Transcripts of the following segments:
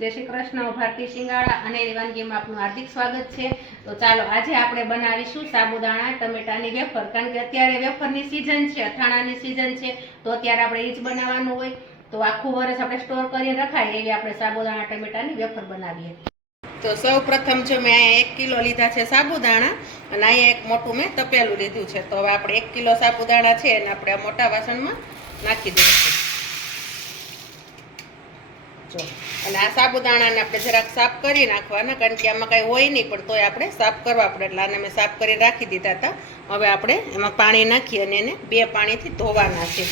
જય શ્રી કૃષ્ણ ભારતી શિંગાળા અને વાનગીમાં આપનું હાર્દિક સ્વાગત છે. તો ચાલો, આજે આપણે બનાવીશું સાબુદાણા ટમેટાની વેફર, કારણ કે અત્યારે વેફરની સિઝન છે, અથાણાની સિઝન છે, તો અત્યારે આપણે એ જ બનાવવાનું હોય. તો આખું વર્ષ આપણે સ્ટોર કરીને રખાય એવી આપણે સાબુદાણા ટમેટાની વેફર બનાવીએ. તો સૌ પ્રથમ જો મેં અહીંયા એક કિલો લીધા છે સાબુદાણા, અને અહીંયા એક મોટું મેં તપેલું લીધું છે. તો હવે આપણે એક કિલો સાબુદાણા છે, એને આપણે આ મોટા વાસણમાં નાખી દઈશું. જો. અને આ સાબુદાણાને આપણે જરાક સાફ કરી નાખવાના, કારણ કે આમાં કાંઈ હોય નહીં, પણ તોય આપણે સાફ કરવા પડે. એટલે આને મેં સાફ કરી રાખી દીધા હતા. હવે આપણે એમાં પાણી નાખી અને એને બે પાણીથી ધોવાના છે.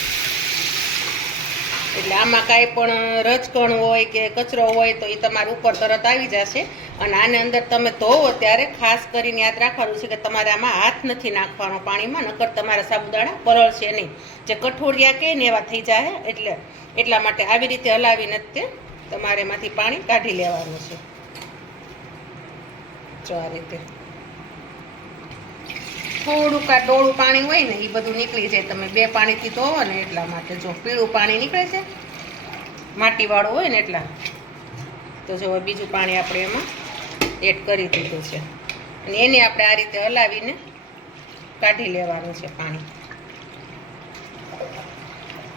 એટલે આમાં કાંઈ પણ રજકણ હોય કે કચરો હોય તો એ તમારા ઉપર તરત આવી જશે. અને આને અંદર તમે ધોવો ત્યારે ખાસ કરીને યાદ રાખવાનું છે કે તમારે આમાં હાથ નથી નાખવાનો પાણીમાં, નકર તમારા સાબુદાણા પરળશે નહીં. જે કઠોળિયા કહે ને એવા થઈ જાય એટલે એટલા માટે આવી રીતે હલાવીને તે તમારે એમાંથી પાણી કાઢી લેવાનું છે. જો આ રીતે. થોડુંક આ ડોળું પાણી હોય ને એ બધું નીકળી જાય. તમે બે પાણીથી ધોવો ને એટલા માટે જો પીળું પાણી નીકળે છે. માટીવાળું હોય ને એટલા. તો જો બીજું પાણી આપણે એમાં એડ કરી દીધું છે. અને એને આપણે આ રીતે હલાવીને કાઢી લેવાનું છે પાણી.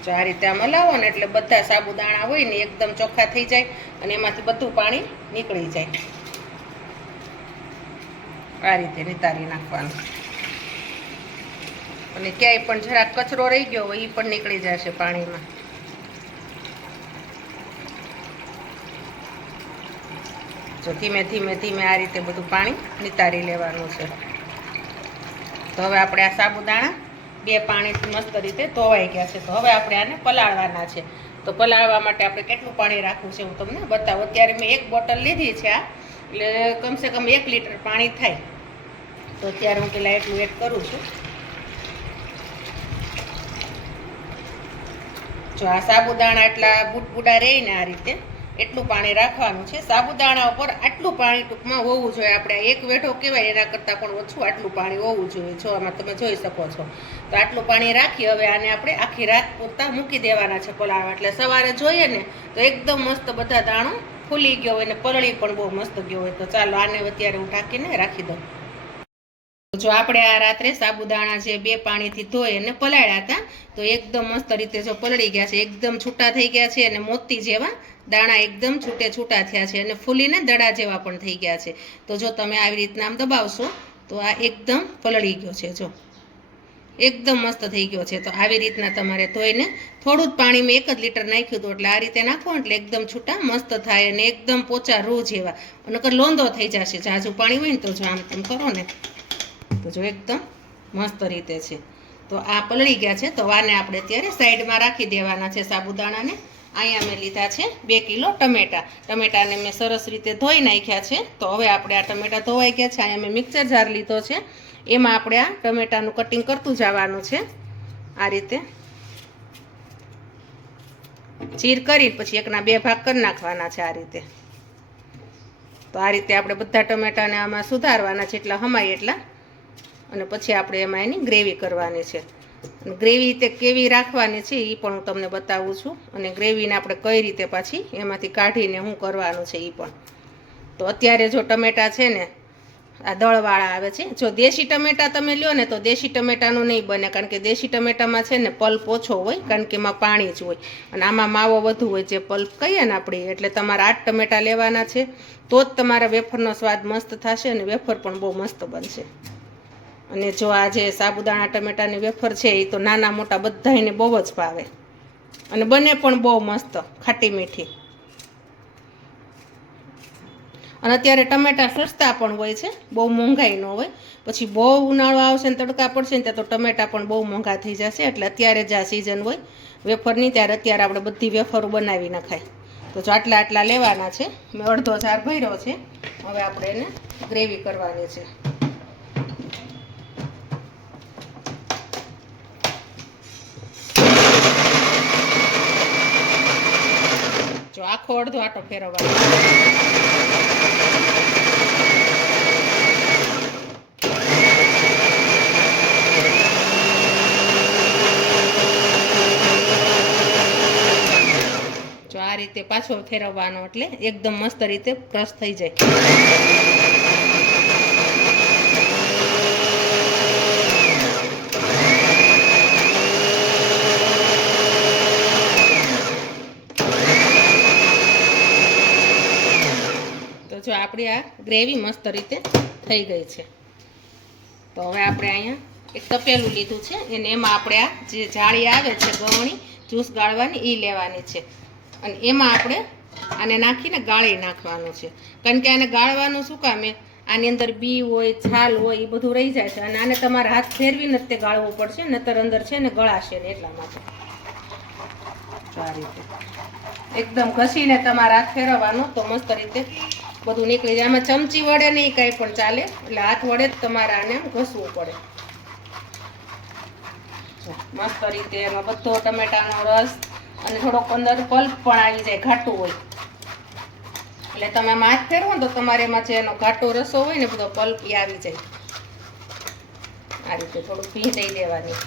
જો આ રીતે આમ હલાવો ને એટલે બધા સાબુદાણા હોય ને એકદમ ચોખ્ખા થઈ જાય અને એમાંથી બધું પાણી નીકળી જાય. આ રીતે નિતારી નાખવાનું. અને ક્યાંય પણ જરાક કચરો રહી ગયો હોય એ પણ નીકળી જશે પાણીમાં. જો ધીમે ધીમે ધીમે આ રીતે બધું પાણી નિતારી લેવાનું છે. તો હવે આપણે આ સાબુદાણા બે પાણીથી મસ્ત રીતે ધોવાઈ ગયા છે. તો હવે આપણે આને પલાળવાના છે. તો પલાળવા માટે આપણે કેટલું પાણી રાખવું છે હું તમને બતાવું. અત્યારે મેં એક બોટલ લીધી છે આ. એટલે કમસે કમ એક લીટર પાણી થાય. તો અત્યારે હું પેલા એટલું એડ કરું છું. જો આ સાબુદાણા એટલા બુટબુડા રહે ને આ રીતે. એટલું પાણી રાખવાનું છે. સાબુદાણા ઉપર આટલું પાણી ટૂંકમાં હોવું જોઈએ. આપણે એક વેઠો કહેવાય, એના કરતાં પણ ઓછું આટલું પાણી હોવું જોઈએ. જો આમાં તમે જોઈ શકો છો. તો આટલું પાણી રાખી હવે આને આપણે આખી રાત પૂરતા મૂકી દેવાના છે પલાળવા. એટલે સવારે જોઈએ ને, તો એકદમ મસ્ત બધા દાણું ફૂલી ગયો હોય ને પલળી પણ બહુ મસ્ત ગયો હોય. તો ચાલો આને અત્યારે હું ઢાંકીને રાખી દઉં. જો આપણે આ રાત્રે સાબુદાણા જે બે પાણીથી ધોઈ અને પલાળ્યા હતા, તો એકદમ મસ્ત રીતે જો પલળી ગયા છે, એકદમ છૂટા થઈ ગયા છે અને મોતી જેવા દાણા એકદમ છૂટે છૂટા થયા છે અને ફૂલીને દડા જેવા પણ થઈ ગયા છે. તો જો તમે આવી રીતના આમ દબાવશો, તો આ એકદમ પલળી ગયો છે, જો. એકદમ મસ્ત થઈ ગયો છે. તો આવી રીતના તમારે ધોઈને થોડું જ પાણી મેં એક જ લીટર નાખ્યું હતું, એટલે આ રીતે નાખો એટલે એકદમ છૂટા, મસ્ત થાય અને એકદમ પોચા રૂ જેવા. નકર લોંદો થઈ જશે, જાજુ પાણી હોય ને તો જો આમ તમે કરો ને, તો જો એકદમ મસ્ત રીતે છે. તો આ પલળી ગયા છે. તો આને આપણે અત્યારે સાઈડમાં રાખી દેવાના છે સાબુદાણાને. અહીંયા મેં લીધા છે બે કિલો ટમેટા. ટમેટાને મેં સરસ રીતે ધોઈ નાખ્યા છે. તો હવે આપણે આ ટમેટા ધોવાઈ ગયા છે. અહીંયા મેં મિક્સર જાર લીધો છે. એમાં આપણે આ ટમેટાનું કટિંગ કરતું જવાનું છે. આ રીતે ચીર કરી પછી એકના બે ભાગ કરી નાખવાના છે આ રીતે. તો આ રીતે આપણે બધા ટમેટાને આમાં સુધારવાના છે, એટલા હમાય એટલા. અને પછી આપણે એમાં એની ગ્રેવી કરવાની છે. ગ્રેવી તે કેવી રાખવાની છે એ પણ હું તમને બતાવું છું. અને ગ્રેવીને આપણે કઈ રીતે પાછી એમાંથી કાઢીને શું કરવાનું છે એ પણ. તો અત્યારે જો ટમેટા છે ને, આ દળવાળા આવે છે. જો દેશી ટમેટા તમે લ્યો ને તો દેશી ટમેટાનું નહીં બને, કારણ કે દેશી ટમેટામાં છે ને પલ્પ ઓછો હોય, કારણ કે એમાં પાણી જ હોય. અને આમાં માવો વધુ હોય જે પલ્પ કહીએ ને આપણે, એટલે તમારે આઠ ટમેટા લેવાના છે. તો જ તમારા વેફરનો સ્વાદ મસ્ત થશે અને વેફર પણ બહુ મસ્ત બનશે. અને જો આ જે સાબુદાણા, ટમેટાની વેફર છે એ તો નાના મોટા બધાને બહુ જ ભાવે. અને બને પણ બહુ મસ્ત, ખાટી મીઠી. અને અત્યારે ટમેટા સસ્તા પણ હોય છે, બહુ મોંઘાઈ ન હોય. પછી બહુ ઉનાળો આવશે ને તડકા પડશે ને ત્યાં તો ટમેટા પણ બહુ મોંઘા થઈ જશે, એટલે અત્યારે જ આ સિઝન હોય. વેફરની ત્યારે અત્યારે આપણે બધી વેફરો બનાવી નખાય. તો જો આટલા આટલા લેવાના છે, મેં અડધો ચાર ભર્યો છે. હવે આપણે એને ગ્રેવી કરવાની છે. જો આખો અડધો આટો ફેરવવાનો. રીતે પાછો ફેરવવાનો એટલે એકદમ મસ્ત રીતે ક્રશ થઈ જાય. આપણી આ ગ્રેવી મસ્ત રીતે થઈ ગઈ છે. તો હવે આપણે અહીંયા એક તપેલું લીધું છે અને એમાં આપણે આ જે જાળી આવે છે ગવણી, જ્યુસ ગાળવાની એ લેવાની છે. અને એમાં આપણે આને નાખીને ગાળી નાખવાનું છે. કારણ કે આને ગાળવાનું શું કામે આની અંદર બી હોય, છાલ હોય એ બધું રહી જાય છે. અને આને તમારે હાથ ફેરવીને જ તે ગાળવું પડશે, નતર અંદર છે ને ગળાશે ને એટલા માટે. આ રીતે. એકદમ ઘસીને તમારે હાથ ફેરવવાનો તો મસ્ત રીતે બધું નીકળી જાય. આમાં ચમચી વડે નહીં કાંઈ પણ ચાલે. એટલે હાથ વડે જ તમારે આને ઘસવું પડે. મસ્ત રીતે એમાં બધો ટમેટાનો રસ અને થોડોક અંદર પલ્પ પણ આવી જાય, ઘાટું હોય. એટલે તમે માથ ફેરવો તો તમારે એમાં જે એનો ઘાટો રસો હોય ને બધો પલ્પ આવી જાય. આ રીતે થોડુંક ભી દઈ દેવાની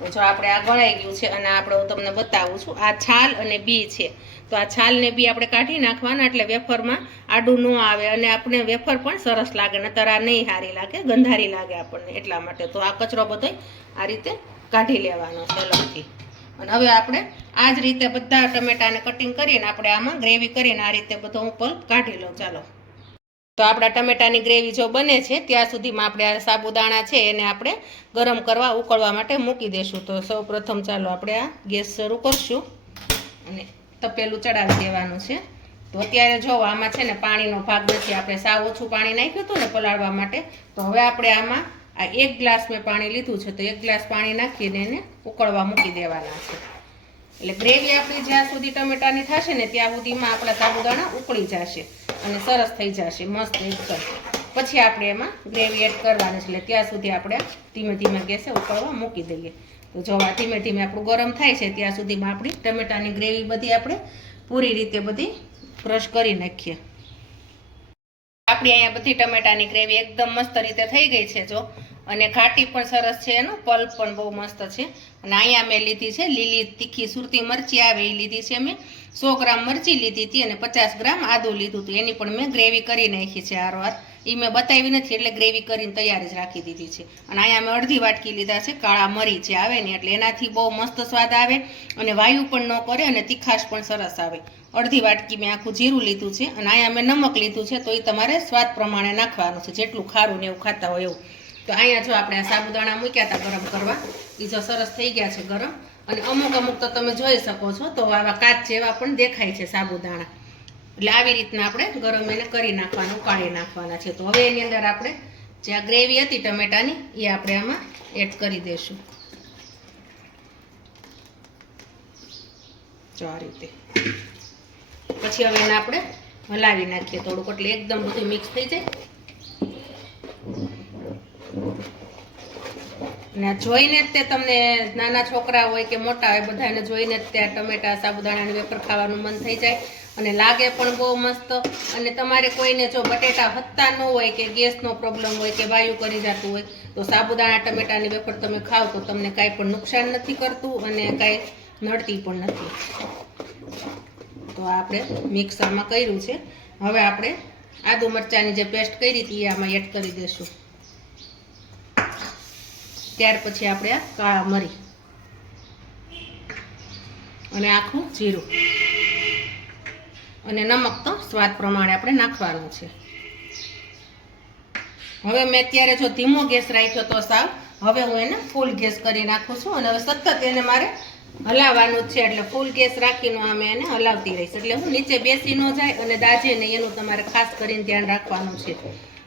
જો આપણે આ ગળાઈ ગયું છે અને આપણે હું તમને બતાવું છું, આ છાલ અને બી છે. તો આ છાલને બી આપણે કાઢી નાખવાના એટલે વેફરમાં આડું ન આવે અને આપણે વેફર પણ સરસ લાગે, નતર આ નહીં સારી લાગે, ગંધારી લાગે આપણને એટલા માટે. તો આ કચરો બધો આ રીતે કાઢી લેવાનો છે અને હવે આપણે આ જ રીતે બધા ટમેટાને કટિંગ કરીને આપણે આમાં ગ્રેવી કરીને આ રીતે બધો હું પલ્પ કાઢી લઉં. ચાલો. તો આપણા ટમેટાની ગ્રેવી જો બને છે, ત્યાં સુધીમાં આપણે આ સાબુદાણા છે એને આપણે ગરમ કરવા, ઉકળવા માટે મૂકી દઈશું તો સૌ પ્રથમ ચાલો આપણે આ ગેસ શરૂ કરશું અને તપેલું ચડાવી દેવાનું છે. તો અત્યારે જો આમાં છે ને પાણીનો ભાગ નથી, આપણે સાવ ઓછું પાણી નાખ્યું હતું ને પલાળવા માટે, તો હવે આપણે આમાં આ એક ગ્લાસ મેં પાણી લીધું છે, તો એક ગ્લાસ પાણી નાખીને એને ઉકળવા મૂકી દેવાના છે. એટલે ગ્રેવી આપણી જ્યાં સુધી ટમેટાની થશે ને ત્યાં સુધીમાં આપણા સાબુદાણા ઉકળી જશે અને સરસ થઈ જશે, મસ્ત એકદમ. પછી આપણે એમાં ગ્રેવી એડ કરવાની છે, એટલે ત્યાં સુધી આપણે ધીમે ધીમે ગેસે ઉકળવા મૂકી દઈએ. તો જો આ ધીમે ધીમે આપણું ગરમ થાય છે, ત્યાં સુધીમાં આપણી ટમેટાની ગ્રેવી બધી આપણે પૂરી રીતે બધી બ્રશ કરી નાખીએ. આપણી અહીંયા બધી ટમેટાની ગ્રેવી એકદમ મસ્ત રીતે થઈ ગઈ છે, જો. અને ઘાટી પણ સરસ છે એનો, પલ્પ પણ બહુ મસ્ત છે. અને અહીંયા મેં લીધી છે લીલી તીખી સુરતી મરચી, આવે એ લીધી છે મેં. સો ગ્રામ મરચી લીધી હતી અને પચાસ ગ્રામ આદું લીધું હતું. એની પણ મેં ગ્રેવી કરી નાખી છે હારવાર એ મેં બતાવી નથી, એટલે ગ્રેવી કરીને તૈયાર જ રાખી દીધી છે. અને અહીંયા મેં અડધી વાટકી લીધા છે, કાળા મરી જે આવે ને એટલે એનાથી બહુ મસ્ત સ્વાદ આવે અને વાયુ પણ ન કરે અને તીખાશ પણ સરસ આવે. અડધી વાટકી મેં આખું જીરું લીધું છે અને અહીંયા મેં નમક લીધું છે, તો એ તમારે સ્વાદ પ્રમાણે નાખવાનું છે, જેટલું ખારું ને એવું ખાતા હોય એવું. તો અહીંયા જો આપણે આ સાબુદાણા મૂક્યા હતા ગરમ કરવા એ જો સરસ થઈ ગયા છે ગરમ. અને અમુક અમુક તો તમે જોઈ શકો છો, તો આવા કાચ જેવા પણ દેખાય છે સાબુદાણા. એટલે આવી રીતના આપણે ગરમ એને કરી નાખવાનું, ઉકાળી નાખવાના છે. તો હવે એની અંદર આપણે જે આ ગ્રેવી હતી ટમેટાની એ આપણે આમાં એડ કરી દઈશું જો આ પછી હવે એને આપણે હલાવી નાખીએ થોડુંક, એટલે એકદમ બધું મિક્સ થઈ જાય. આ જોઈને જ તે તમને નાના છોકરા હોય કે મોટા હોય, બધાને જોઈને જ ત્યાં ટમેટા સાબુદાણાની વેફર ખાવાનું મન થઈ જાય અને લાગે પણ બહુ મસ્ત. અને તમારે કોઈને જો બટેટા હત્તા ન હોય કે ગેસનો પ્રોબ્લેમ હોય કે વાયુ કરી જતું હોય, તો સાબુદાણા, ટમેટાની વેફર તમે ખાવ તો તમને કાંઈ પણ નુકસાન નથી કરતું અને કાંઈ નડતી પણ નથી. તો આપણે મિક્સરમાં કર્યું છે. હવે આપણે આદુ મરચાંની જે પેસ્ટ કરી હતી એ આમાં એડ કરી દઈશું. ત્યાર પછી આપણે આ કાળા મરી. અને આખું જીરું. અને નમક તો સ્વાદ પ્રમાણે આપણે નાખવાનું છે. હવે મેં અત્યારે જો ધીમો ગેસ રાખ્યો તો સાવ, હવે હું એને ફૂલ ગેસ કરી નાખું છું અને હવે સતત એને મારે હલાવવાનું છે. એટલે ફૂલ ગેસ રાખીને અમે એને હલાવતી રહીશ. એટલે હું નીચે બેસી ન જાય અને દાજે નહીં એનું તમારે ખાસ કરીને ધ્યાન રાખવાનું છે.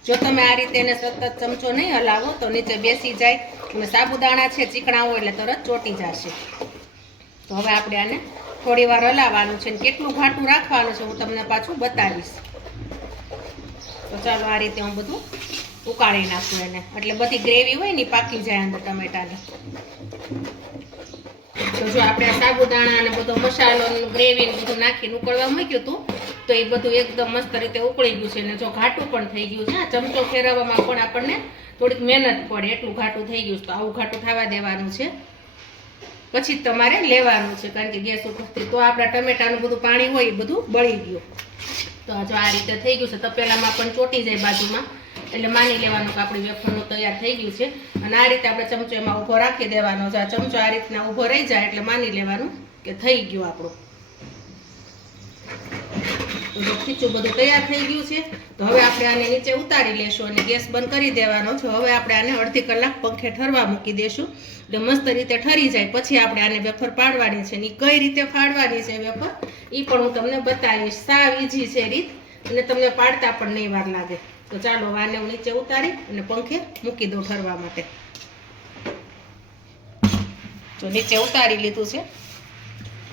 જો તમે આ રીતે એને સતત ચમચો નહીં હલાવો, તો નીચે બેસી જાય અને સાબુદાણા છે ચીકણા હોય એટલે તરત ચોટી જશે. તો હવે આપણે આને થોડી વાર હલાવવાનું છે કેટલું ઘાટું રાખવાનું છે હું તમને પાછું બતાવીશ. તો ચાલો આ રીતે હું બધું ઉકાળી નાખું એને. એટલે બધી ગ્રેવી હોય ને પાકી જાય અંદર ટમેટાની. તો જો આપણે સાબુદાણા અને બધો મસાલો ગ્રેવી બધું નાખીને ઉકળવા મૂક્યું હતું તો એ બધું એકદમ મસ્ત રીતે ઉકળી ગયું છે અને જો ઘાટું પણ થઈ ગયું છે. ચમચો ફેરવવામાં પણ આપણને થોડીક મહેનત પડે એટલું ઘાટું થઈ ગયું છે. તો આવું ઘાટું થવા દેવાનું છે. પછી તમારે લેવાનું છે, કારણ કે ગેસ ઉપરથી. તો આપણા ટમેટાનું બધું પાણી હોય એ બધું બળી ગયું. તો જો આ રીતે થઈ ગયું છે. તપેલામાં પણ ચોટી જાય બાજુમાં. એટલે માની લેવાનું કે આપણી વેફરનું તૈયાર થઈ ગયું છે. અને આ રીતે આપણે ચમચો એમાં ઊભો રાખી દેવાનો છે. આ ચમચો આ રીતના ઊભો રહી જાય એટલે માની લેવાનું કે થઈ ગયું આપણું. ખીચું બધું તૈયાર થઈ ગયું છે, તો હવે આપણે આને નીચે ઉતારી લેશું અને ગેસ બંધ કરી દેવાનો છે. હવે આપણે આને અડધી કલાક પંખે ઠરવા મૂકી દેશું. એટલે મસ્ત રીતે ઠરી જાય. પછી આપણે આને વેફર પાડવાની છે ને કઈ રીતે ફાડવાની છે વેફર એ પણ હું તમને બતાવીશ. સાવ ઈજી છે રીત. અને તમને પાડતા પણ નહીં વાર લાગે. તો ચાલો આને હું નીચે ઉતારી અને પંખે મૂકી દઉં ઠરવા માટે. તો નીચે ઉતારી લીધું છે.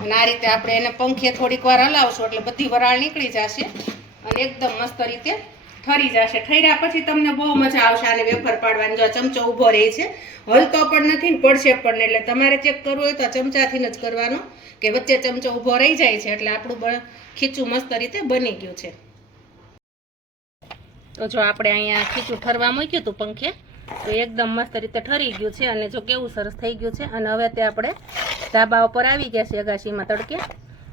અને આ રીતે આપણે એને પંખે થોડીક વાર હલાવશું એટલે બધી વરાળ નીકળી જશે અને એકદમ મસ્ત રીતે ઠરી જશે. ઠર્યા પછી તમને બહુ મજા આવશે આને વેફર પાડવાની. જો આ ચમચો ઊભો રહે છે. હલતો પણ નથી ને પડશે પણ એટલે તમારે ચેક કરવું હોય તો ચમચાથી જ કરવાનો કે વચ્ચે ચમચો ઊભો રહી જાય છે એટલે આપણું ખીચું મસ્ત રીતે બની ગયું છે. તો જો આપણે અહીંયા ખીચું ઠરવા મૂક્યું હતું પંખે. તો એકદમ મસ્ત રીતે ઠરી ગયું છે અને જો કેવું સરસ થઈ ગયું છે અને હવે તે આપણે ધાબા ઉપર આવી ગયા છે અગાશીમાં તડકે.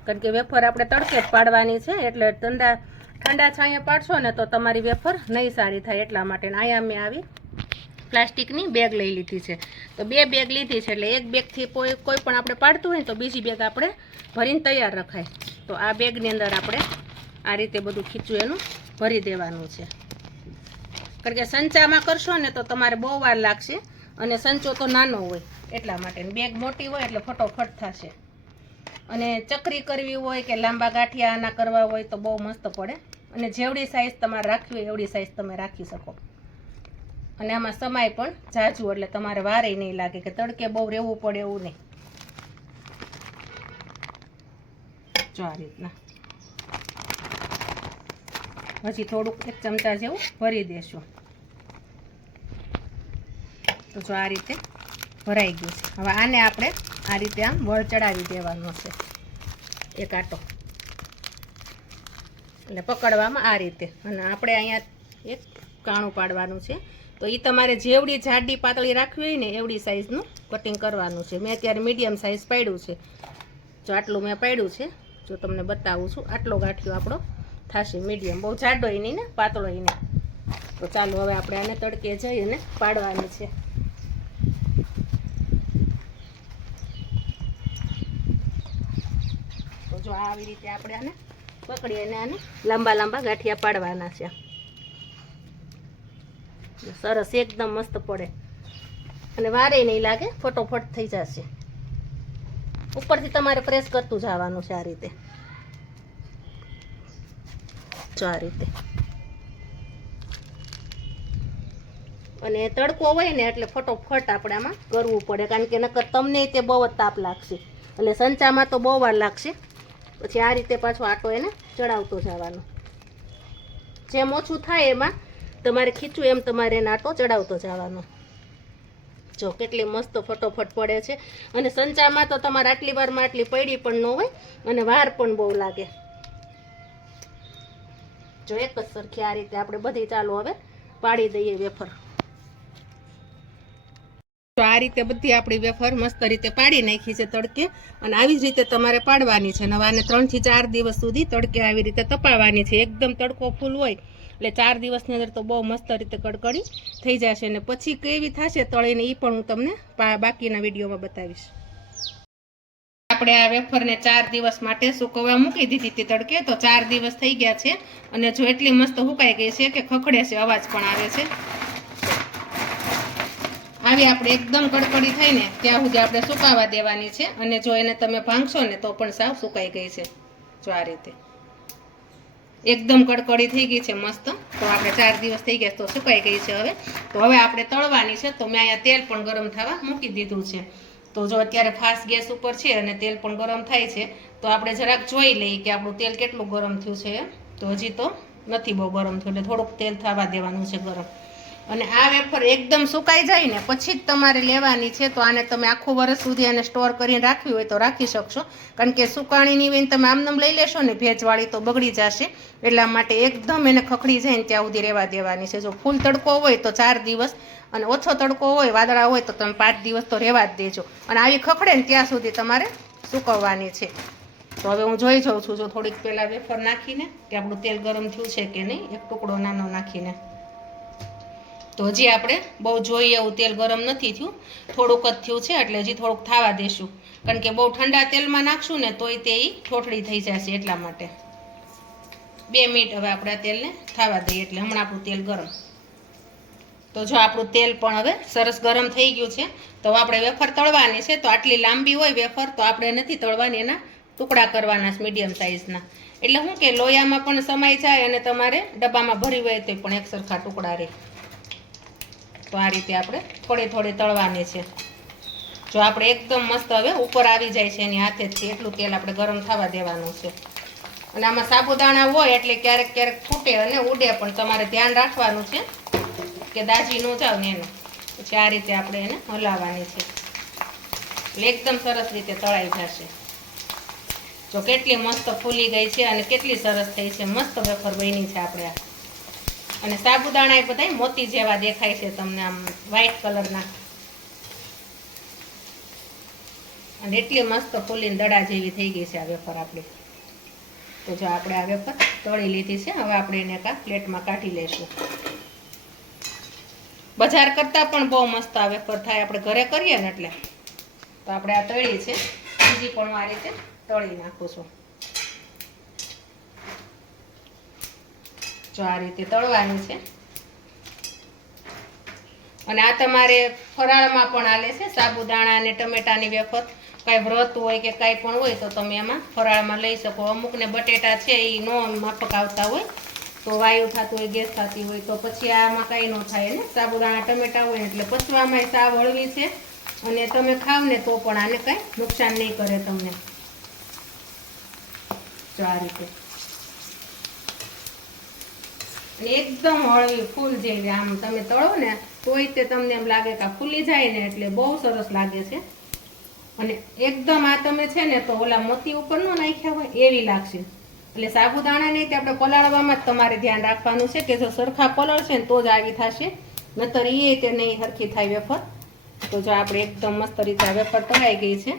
કારણ કે વેફર આપણે તડકે જ પાડવાની છે, એટલે ઠંડા ઠંડા છાંયે પાડશો ને તો તમારી વેફર નહીં સારી થાય એટલા માટે અહીંયા મેં આવી પ્લાસ્ટિકની બેગ લઈ લીધી છે. તો બે બેગ લીધી છે, એટલે એક બેગથી કોઈ કોઈ પણ આપણે પાડતું હોય ને તો બીજી બેગ આપણે ભરીને તૈયાર રખાય. તો આ બેગની અંદર આપણે આ રીતે બધું ખીચું એનું ભરી દેવાનું છે. કારણ કે સંચામાં કરશો ને તો તમારે બહુ વાર લાગશે અને સંચો તો નાનો હોય એટલા માટે. બેગ મોટી હોય એટલે ફટોફટ થશે. અને ચકરી કરવી હોય કે લાંબા ગાંઠિયા આના કરવા હોય તો બહુ મસ્ત પડે. અને જેવડી સાઇઝ તમારે રાખવી હોય એવડી સાઇઝ તમે રાખી શકો. અને આમાં સમય પણ જાજુ એટલે તમારે વારે નહીં લાગે કે તડકે બહુ રહેવું પડે એવું નહીં. જો આ રીતના. હજી થોડુંક એક ચમચા જેવું ભરી દેશું. તો જો આ રીતે ભરાઈ ગયું છે. હવે આને આપણે આ રીતે આમ વળ ચડાવી દેવાનો છે એક આટો. એટલે પકડવામાં આ રીતે. અને આપણે અહીંયા એક કાણું પાડવાનું છે. તો એ તમારે જેવડી જાડી પાતળી રાખવી હોય ને એવડી સાઈઝનું કટિંગ કરવાનું છે. મેં અત્યારે મીડિયમ સાઇઝ પાડ્યું છે. જો આટલું મેં પાડ્યું છે, જો તમને બતાવું છું, આટલો ગાંઠિયો આપણો થશે, મીડિયમ. બહુ જાડો નહીં ને, પાતળો નહીં. તો ચાલો, હવે આપણે આને તડકે જઈ અને પાડવાની છે. તો જો આવી રીતે આપણે આને પકડી અને આને લાંબા લાંબા ગાંઠિયા પાડવાના છે. સરસ એકદમ મસ્ત પડે. અને વારે નહીં લાગે, ફટોફટ થઈ જશે. ઉપરથી તમારે પ્રેસ કરતું જવાનું છે આ રીતે. જો આ રીતે. અને તડકો હોય ને એટલે ફટોફટ આપણે આમાં કરવું પડે. કારણ કે નકર તમને તે બહુ તાપ લાગશે. એટલે સંચામાં તો બહુ વાર લાગશે. પછી આ રીતે પાછો આટો એને ચડાવતો જવાનો. જેમ ઓછું થાય એમાં તમારે ખીચું એમ તમારે એને આટો ચડાવતો જવાનો. જો કેટલી મસ્ત ફટોફટ પડે છે. અને સંચામાં તો તમારે આટલી વારમાં આટલી પડી પણ ન હોય અને વાર પણ બહુ લાગે. જો એક જ સરખી આ રીતે આપણે બધી ચાલુ હવે પાડી દઈએ વેફર. તો આ રીતે બધી આપણી વેફર મસ્ત રીતે પાડી નાખી છે તડકે અને આવી જ રીતે તમારે પાડવાની છે. અને આને ત્રણથી ચાર દિવસ સુધી તડકે આવી રીતે તપાવવાની છે. એકદમ તડકો ફૂલ હોય એટલે ચાર દિવસની અંદર તો બહુ મસ્ત રીતે કડકડી થઈ જશે અને પછી કેવી થશે તળીને એ પણ હું તમને બાકીના વિડીયોમાં બતાવીશ. આપણે આ વેફરને ચાર દિવસ માટે સુકવવા મૂકી દીધી હતી તડકે, તો ચાર દિવસ થઈ ગયા છે. અને જો એટલી મસ્ત સુકાઈ ગઈ છે કે ખખડે છે, અવાજ પણ આવે છે. આવી આપણે એકદમ કડકડી થાય ને ત્યાં સુધી આપણે સુકાવા દેવાની છે. અને જો એને તમે ભાંગશો ને, તો પણ સાવ સુકાઈ ગઈ છે. જો આ રીતે. એકદમ કડકડી થઈ ગઈ છે, મસ્ત. તો આપણે ચાર દિવસ થઈ ગયા તો સુકાઈ ગઈ છે હવે. તો હવે આપણે તળવાની છે, તો મેં અહીંયા તેલ પણ ગરમ થવા મૂકી દીધું છે. તો જો અત્યારે ફાસ્ટ ગેસ ઉપર છે અને તેલ પણ ગરમ થાય છે, તો આપણે જરાક જોઈ લઈએ કે આપણું તેલ કેટલું ગરમ થયું છે. તો હજી તો નથી બહુ ગરમ થયું, એટલે થોડુંક તેલ થવા દેવાનું છે ગરમ. અને આ વેફર એકદમ સુકાઈ જાય ને પછી જ તમારે લેવાની છે, તો આને તમે આખું વર્ષ સુધી આને સ્ટોર કરીને રાખવી હોય તો રાખી શકશો. કારણ કે સુકાણીની વેન તમે આમનામ લઈ લેશો ને, ભેજવાળી તો બગડી જશે. એટલા માટે એકદમ એને ખખડી જાય ને ત્યાં સુધી રહેવા દેવાની છે. જો ફૂલ તડકો હોય તો ચાર દિવસ અને ઓછો તડકો હોય, વાદળા હોય તો તમે પાંચ દિવસ તો રહેવા જ દેજો. અને આવી ખખડે ને ત્યાં સુધી તમારે સૂકવવાની છે. તો હવે હું જોઈ જાઉં છું, જો થોડીક પહેલાં વેફર નાખીને, કે આપણું તેલ ગરમ થયું છે કે નહીં, એક ટુકડો નાનો નાખીને. તો હજી આપણે બહુ જોઈએ એવું તેલ ગરમ નથી થયું. થોડુંક જ થયું છે એટલે હજી થોડુંક થવા દેશું. કારણ કે બહુ ઠંડા તેલમાં નાખશું ને તોય તે ઈ ઠોઠડી થઈ જશે એટલા માટે. બે મિનિટ હવે આપણે આ તેલને થવા દઈએ એટલે હમણાં આપણું તેલ ગરમ. તો જો આપણું તેલ પણ હવે સરસ ગરમ થઈ ગયું છે. તો આપણે વેફર તળવાની છે. તો આટલી લાંબી હોય વેફર તો આપણે નથી તળવાની એના ટુકડા કરવાના છે મીડિયમ સાઇઝના. એટલે શું કે લોયામાં પણ સમાઈ જાય અને તમારે ડબ્બામાં ભરી હોય તો પણ એક સરખા ટુકડા રહે. તો આ રીતે આપણે થોડે થોડે તળવાની છે. જો આપણે એકદમ મસ્ત હવે ઉપર આવી જાય છે એની હાથે જ એટલું તેલ આપણે ગરમ થવા દેવાનું છે. અને આમાં સાબુદાણા હોય એટલે ક્યારેક ક્યારેક ફૂટે અને ઉડે, પણ તમારે ધ્યાન રાખવાનું છે કે દાજી ન જાવ ને એને. પછી આ રીતે આપણે એને હલાવવાની છે. એટલે એકદમ સરસ રીતે તળાઈ જશે. જો કેટલી મસ્ત ફૂલી ગઈ છે અને કેટલી સરસ થઈ છે, મસ્ત વેફર બની છે આપણે આ. અને સાબુદાણા એ બધા મોતી જેવા દેખાય છે તમને આમ વ્હાઈટ કલરના અને એટલી મસ્ત ફૂલીને દડા જેવી થઈ ગઈ છે આ વેફર આપણી. તો જો આપણે આ વેફર તળી લીધી છે, હવે આપણે એને કા પ્લેટમાં કાઢી લઈશું. બજાર કરતાં પણ બહુ મસ્ત આ વેફર થાય, આપણે ઘરે કરીએ ને એટલે. તો આપણે આ તળી છે, બીજી પણ હું આ રીતે તળી નાખું છું. જો આ રીતે તળવાની છે. અને આ તમારે ફરાળમાં પણ આલે છે, સાબુદાણા અને ટમેટાની વેફર, કાંઈ વ્રત હોય કે કાંઈ પણ હોય તો તમે એમાં ફરાળમાં લઈ શકો. અમુકને બટેટા છે એ નો માફક આવતા હોય, તો વાયુ થતું હોય, ગેસ થતી હોય, તો પછી આમાં કાંઈ ન થાય ને. સાબુદાણા, ટમેટા હોય એટલે પચવામાં સાવ હળવી છે. અને તમે ખાવ ને તો પણ આને કાંઈ નુકસાન નહીં કરે તમને. આ રીતે. એકદમ હળવી, ફૂલ જેવી આમ તમે તળો ને, તોય તે તમને એમ લાગે કે ફૂલી જાય ને એટલે બહુ સરસ લાગે છે. અને એકદમ આ તમે છે ને તો ઓલા મોતી ઉપર નો નાખ્યા હોય એવી લાગશે. એટલે સાબુદાણા નહીં આપણે પલાળવામાં જ તમારે ધ્યાન રાખવાનું છે કે જો સરખા પલળશે ને તો જ આવી થશે. નતર એ તે નહીં સરખી થાય વેફર. તો જો આપણે એકદમ મસ્ત રીતે આ વેફર તળાઈ ગઈ છે.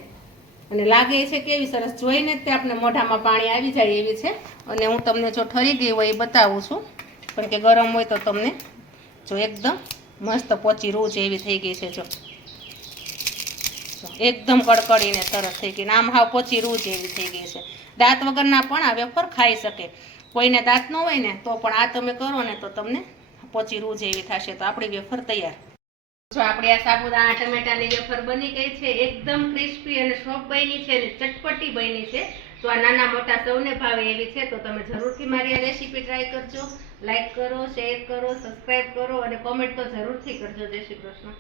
અને લાગે છે કેવી સરસ જોઈને જ તે આપણે મોઢામાં પાણી આવી જાય એવી છે. અને હું તમને જો ઠરી ગઈ હોય એ બતાવું છું. પણ કે ગરમ હોય તો તમને જો એકદમ મસ્ત પોચી રૂ છે એવી થઈ ગઈ છે જો. એકદમ કડકડીને સરસ થઈ ગઈ આમ હાવ પોચી રૂ જેવી થઈ ગઈ છે. દાંત વગરના પણ આ વેફર ખાઈ શકે. કોઈને દાંત ન હોય ને તો પણ આ તમે કરો ને તો તમને પોચી રૂ જેવી થશે. તો આપણી વેફર તૈયાર. જો આપણી આ સાબુદાણા ટમેટાની વેફર બની ગઈ છે. એકદમ ક્રિસ્પી અને સોફ્ટ બની છે અને ચટપટી બની છે. તો આ નાના મોટા સૌને ભાવે એવી છે, તો તમે જરૂરથી મારી આ રેસીપી ટ્રાય કરજો. લાઈક કરો શેર કરો સબસ્ક્રાઈબ કરો અને કોમેન્ટ તો જરૂરથી કરજો. જય શ્રી કૃષ્ણ.